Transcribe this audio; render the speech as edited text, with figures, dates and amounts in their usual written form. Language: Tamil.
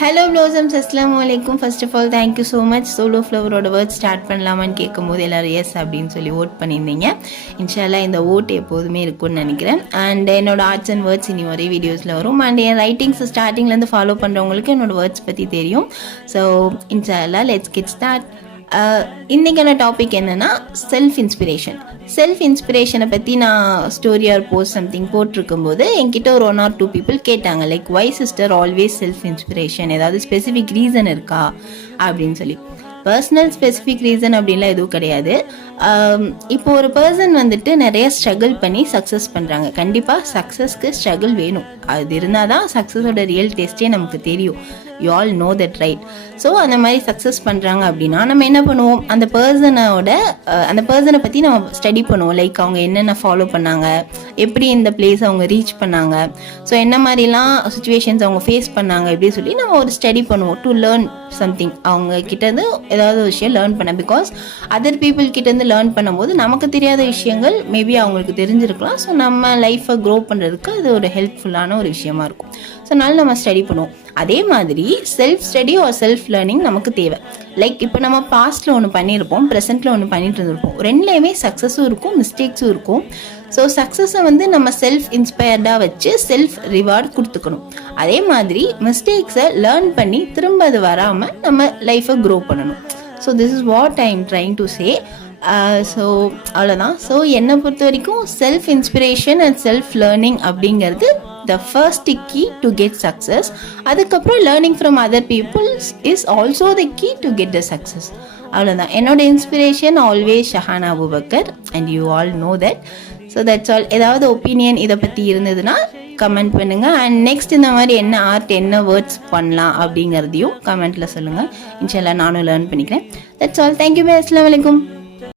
ஹலோ ப்ளோசம்ஸ், அஸ்ஸலாமு அலைக்கும். First of all thank you so much. Solo ஃப்ளவரோட வேர்ட் ஸ்டார்ட் பண்ணலாமான்னு கேட்கும்போது எல்லோரும் எஸ் அப்படின்னு சொல்லி ஓட் பண்ணியிருந்தீங்க. இன்ஷால்லா இந்த ஓட் எப்போதுமே இருக்கும்னு நினைக்கிறேன். அண்ட் என்னோட ஆர்ட்ஸ் அண்ட் வேர்ட்ஸ் இனி ஒரே வீடியோஸில் வரும். அண்ட் என் ரைட்டிங்ஸ் ஸ்டார்டிங்லேருந்து ஃபாலோ பண்ணுறவங்களுக்கு என்னோடய வேர்ட்ஸ் பற்றி தெரியும். ஸோ இன்ஷால்லா லெட்ஸ் கெட் ஸ்டார்ட். இன்றைக்கான டாபிக் என்னென்னா செல்ஃப் இன்ஸ்பிரேஷனை பற்றி நான் ஸ்டோரி ஆர் போஸ்ட் சம்திங் போட்டிருக்கும்போது என்கிட்ட ஒரு 1 or 2 பீப்புள் கேட்டாங்க, like why sister always self inspiration, ஏதாவது ஸ்பெசிஃபிக் ரீசன் இருக்கா அப்படின்னு சொல்லி. பர்சனல் ஸ்பெசிஃபிக் ரீசன் அப்படின்லாம் எதுவும் கிடையாது. இப்போ ஒரு பர்சன் வந்துட்டு நிறைய ஸ்ட்ரகிள் பண்ணி சக்ஸஸ் பண்ணுறாங்க. கண்டிப்பாக சக்ஸஸ்க்கு ஸ்ட்ரகிள் வேணும். அது இருந்தால் தான் சக்ஸஸோட ரியல் டேஸ்ட்டே நமக்கு தெரியும். You all know that right. So அந்த மாதிரி சக்ஸஸ் பண்ணுறாங்க அப்படின்னா நம்ம என்ன பண்ணுவோம், அந்த பர்சனை பற்றி நம்ம ஸ்டடி பண்ணுவோம். லைக் அவங்க என்னென்ன ஃபாலோ பண்ணாங்க, எப்படி இந்த பிளேஸ் அவங்க ரீச் பண்ணாங்க, ஸோ என்ன மாதிரிலாம் சுச்சுவேஷன்ஸ் அவங்க ஃபேஸ் பண்ணாங்க, இப்படி சொல்லி நம்ம ஒரு ஸ்டடி பண்ணுவோம் டு லேர்ன் சம்திங். அவங்க கிட்டேருந்து ஏதாவது ஒரு விஷயம் லேர்ன் பண்ண. பிகாஸ் அதர் பீப்புள் கிட்டேருந்து லேர்ன் பண்ணும்போது நமக்கு தெரியாத விஷயங்கள் மேபி அவங்களுக்கு தெரிஞ்சிருக்கலாம். ஸோ நம்ம லைஃப்பை க்ரோ பண்ணுறதுக்கு அது ஒரு ஹெல்ப்ஃபுல்லான ஒரு விஷயமா இருக்கும். ஸோ அதனால நம்ம ஸ்டடி பண்ணுவோம். அதே மாதிரி self study R self learning நமக்கு தேவை. லைக் இப்போ நம்ம பாஸ்ட்டில் ஒன்று பண்ணியிருப்போம், ப்ரெசென்ட்டில் ஒன்று பண்ணிட்டு இருந்திருப்போம். ரெண்டுலேயுமே சக்ஸஸும் இருக்கும், மிஸ்டேக்ஸும் இருக்கும். ஸோ சக்ஸஸை வந்து நம்ம செல்ஃப் இன்ஸ்பயர்டாக வச்சு செல்ஃப் ரிவார்ட் கொடுத்துக்கணும். அதே மாதிரி மிஸ்டேக்ஸை லேர்ன் பண்ணி திரும்ப அது வராமல் நம்ம லைஃப்பை க்ரோ பண்ணணும். So this is what I am trying to say. So அவ்வளோதான். ஸோ என்னை பொறுத்த வரைக்கும் self inspiration and self learning அப்படிங்கிறது the first key to get success. அதுக்கப்புறம் learning from other people is also the key to get the success. அவ்வளோதான். என்னோட inspiration always Shahana Abubakkar and you all know that. So that's all. ஏதாவது ஒப்பீனியன் இதை பற்றி இருந்ததுன்னா கமெண்ட் பண்ணுங்கள். அண்ட் நெக்ஸ்ட் இந்த மாதிரி என்ன ஆர்ட், என்ன வேர்ட்ஸ் பண்ணலாம் அப்படிங்கிறதையும் கமெண்ட்டில் சொல்லுங்கள். இன்ஷால்லா நானும் லேர்ன் பண்ணிக்கிறேன். That's all. தேங்க்யூ. அஸ்ஸலாமு அலைக்கும்.